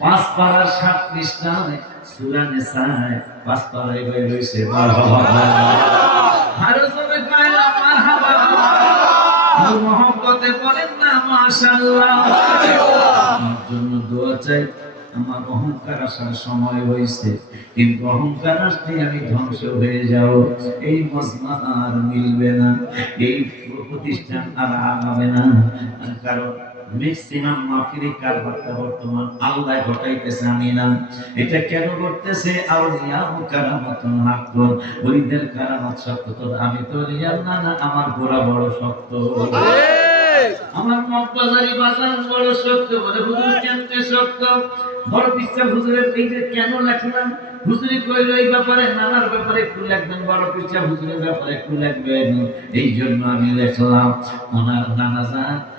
পাঁচ সাত মাশাআল্লাহ। আমার অহংকার আসার সময় হয়েছে। কিন্তু অহংকার আসলে আমি ধ্বংস হয়ে যাব। এই মজমা আর মিলবে না, এই প্রতিষ্ঠান আর আগাবে না। কারণ বর্তমান আল্লাহ ঘটাইতেছে আমি না এটা কেন করতেছে কারামাতুন কারামাত তো, আমি তো রিয়াল না না, আমার গোড়া বড় শক্ত। আমার মগবাজারি বাজার বড় শক্ত, বলে হুজুর কেমনে শক্ত? বড় পিচ্ছা হুজুরের এই কেন লেখলাম হুজুরি কইলো, এই ব্যাপারে নানার ব্যাপারে একটু বড় হুজুরের ব্যাপারে একটু এই জন্য আমি লিখলাম, ওনার নানা যান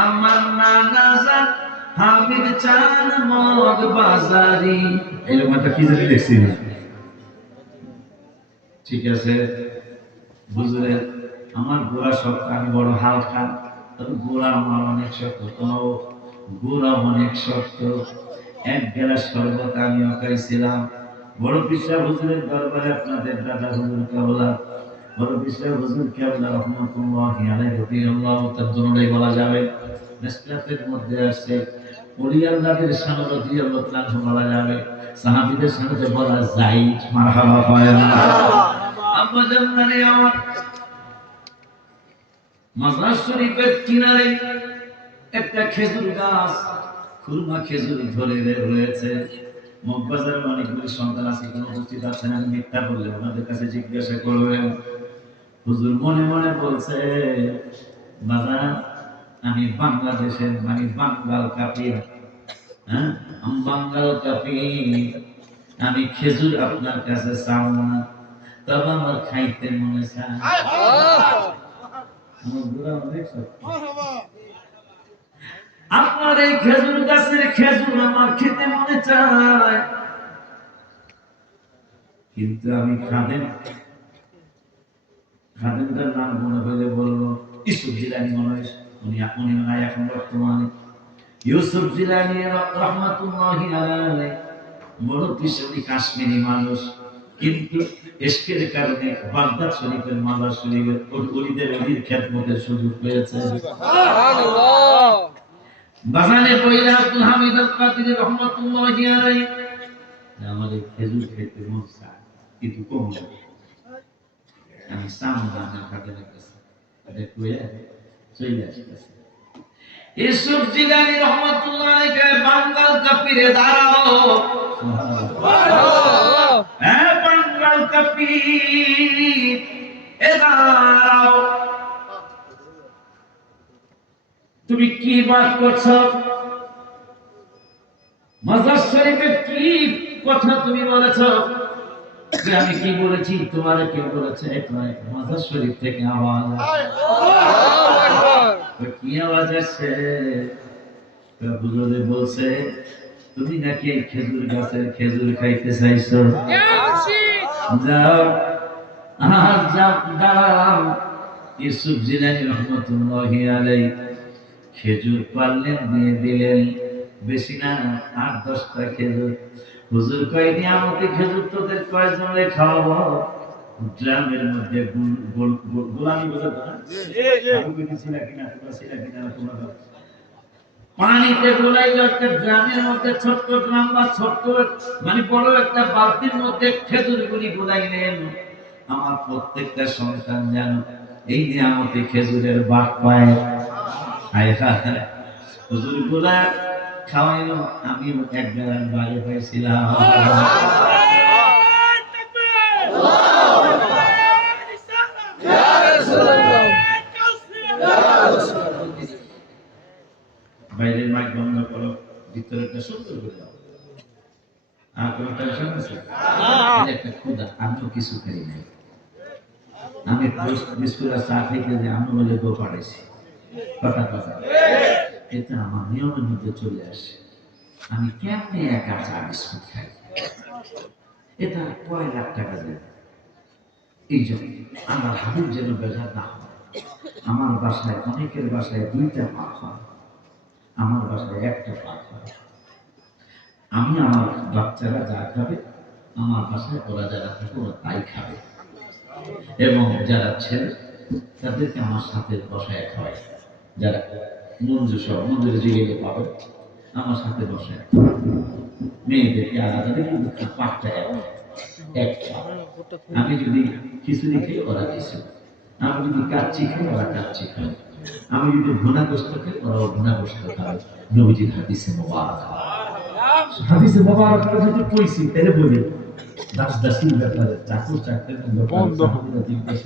আমার চান বাজারি। কি জানি দেখছি ঠিক আছে, বুঝলেন, আমার গোড়া শক্ত আমি বড় হালকা তবে গোড়া আমার অনেক শক্ত তো গোড়া অনেক শক্ত। এক গেলা শরবত আমি খাইছিলাম বড় পিসা হুজুরের দরবারে আপনাদের দাদা হুজুর কেবলা বড় পিসা হুজুর কেবলা রহমতুল্লাহি আলাইহি রাদিয়াল্লাহু তাআলা বলা যাবে মিসকাতের মধ্যে আছে ওলিয়াল্লাহদের শান রাদিয়াল্লাহু তাআলা বলা যাবে সাহাবীদের সাথে বলা যায় মারহাবা হয় না। জান্নারে আমার মাজার শরীফের কিনারে একটা খেজুর গাছ খুরমা খেজুর ধরে রয়েছে মগবাজারের অনেকগুলি সন্তান আছে এখানে উপস্থিত আছেন? আমি মিথ্যা বললে ওনাদের কাছে জিজ্ঞাসা করবেন। হুজুর মনে মনে বলছে বাজার আমি বাংলাদেশের আমি বাঙ্গাল কাপি হ্যাঁ? আমি বাঙ্গাল কাপি। আমি খেজুর আপনার কাছে চাও না। তবে আমার খাইতে মনে চায়। আপনার এই খেজুর গাছের খেজুর আমার খেতে মনে চায়। কিন্তু আমি খাদেন খাদেনটার নাম মনে হইলে বলব ইসুফ জিলানি মনে হয় উনি উনি নাই এখন বর্তমানে? ইউসুফ জিলানি রহমাতুল্লাহি আলাইহি বড় পিছনি কাশ্মীরি মানুষ কিন্তু এসকের কারণে বাগদাদ শরীফের মাদার শরীফের অলিদের অলির খ্যাতমতের সুযোগ পেয়েছে। বাগানে পয়লা আব্দুল হামিদ আল কাদির রহমাতুল্লাহি আলাইহি। আমাদের খেজুর খেতে মন চায় কিন্তু কম লাগে আমি চলে ইউসুফ জিলানি রহমাতুল্লাহ বাঙ্গাল কাপিরে দাঁড়াও। হ্যাঁ বাঙ্গাল এ দাঁড়াও। তুমি কি বাদ করছ? মাজার শরীফে কি কথা তুমি বলেছ? যে আমি কি বলেছি? তোমার কেউ বলেছে মাজার শরীফ থেকে আওয়াজ। কি আওয়াজ আসছে? বুজুর্গে বলছে তুমি নাকি খেজুর গাছের খেজুর খাইতে চাইছো? যাও আর যাও ইউসুফ জিলানি রহমতুল্লাহি আলাইহি খেজুর পারলেন দিয়ে দিলেন। বেশি না আট দশটা খেজুর। হুজুর নিয়ামতি খেজুর তোদের কয়জনে খাওয়াবো? গ্রামের মধ্যে গুল- গুল- গুল- গোলামি বোঝাতো না। পানিতে গোলাইলো একটা গ্রামের মধ্যে ছোট্ট গ্রাম বা ছোট্ট মানে বড় একটা বালতির মধ্যে খেজুর গুলি গোলাইলেন আমার প্রত্যেকটা সন্তান যেন এই নিয়ামতি খেজুরের বাক পায়। হুজুরগুলা খাওয়াইলো, আমিও এক বেলার বাইরে হয়েছিলাম বাইরের মাইক বন্ধ করো ভিতরেটা সুন্দর করে দাও। আর কোনো টেনশন আছে? একটা ক্ষুধা আমিও কিছু খাই নাই। আমি বিস্কুটের চা খেতে আমি বলে গো পাঠাইছি। কথা কথা। এটা আমার নিয়মের মধ্যে চলে আসে। আমি কেমনে একা চা বিস্কুট খাই? এটা কয় লাখ টাকা দেয় এই জন্য আমার হাবিব যেন বেজার না হয়। আমার বাসায় অনেকের বাসায় দুইটা পাক হয়। আমার বাসায় একটা পাক হয়। আমি আমার বাচ্চারা যা খাবে, আমার বাসায় ওরা যারা থাকে ওরা তাই খাবে। এবং যারা ছেলে, তাদেরকে আমার সাথে বসায় খাওয়াই। যারা মঞ্জু সহ মঞ্জুরে জিগিয়ে পাবে। আমার সাথে বসায় মেয়েদেরকে আলাদা দেখে পাকটা এক আমি যদি খিচুড়ি খাই ওরা খিচুড়ি। আমি যদি কাচ্চি খাই ওরা কাচ্চি খায়। আমি যদি ভুনা গোস্ত খাই ওরা ভুনা গোস্ত খাবে। নবীজির হাদিসে মোবারক। হাদিসে মোবারক যদি কইছি তাহলে বলি দাস দাসির ব্যাপারে চাকর চাকরের। ব্যাপারে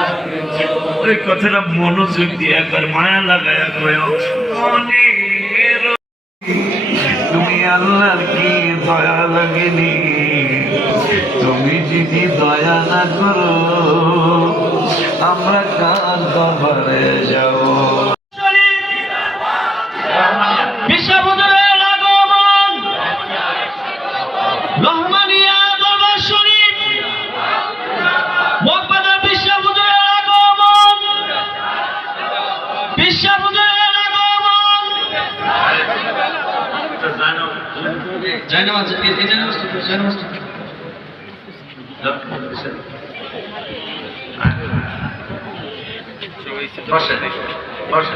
ওই কথাটা মনোযোগ দিয়ে একবার মায়া লাগায় তুমি আল্লাহর কি দয়া লাগেনি? তুমি যদি দয়া না করো, আমরা কার দরবারে যাব? জায়নামাজ এই জায়নামাজ জায়নামাজ বসে বসে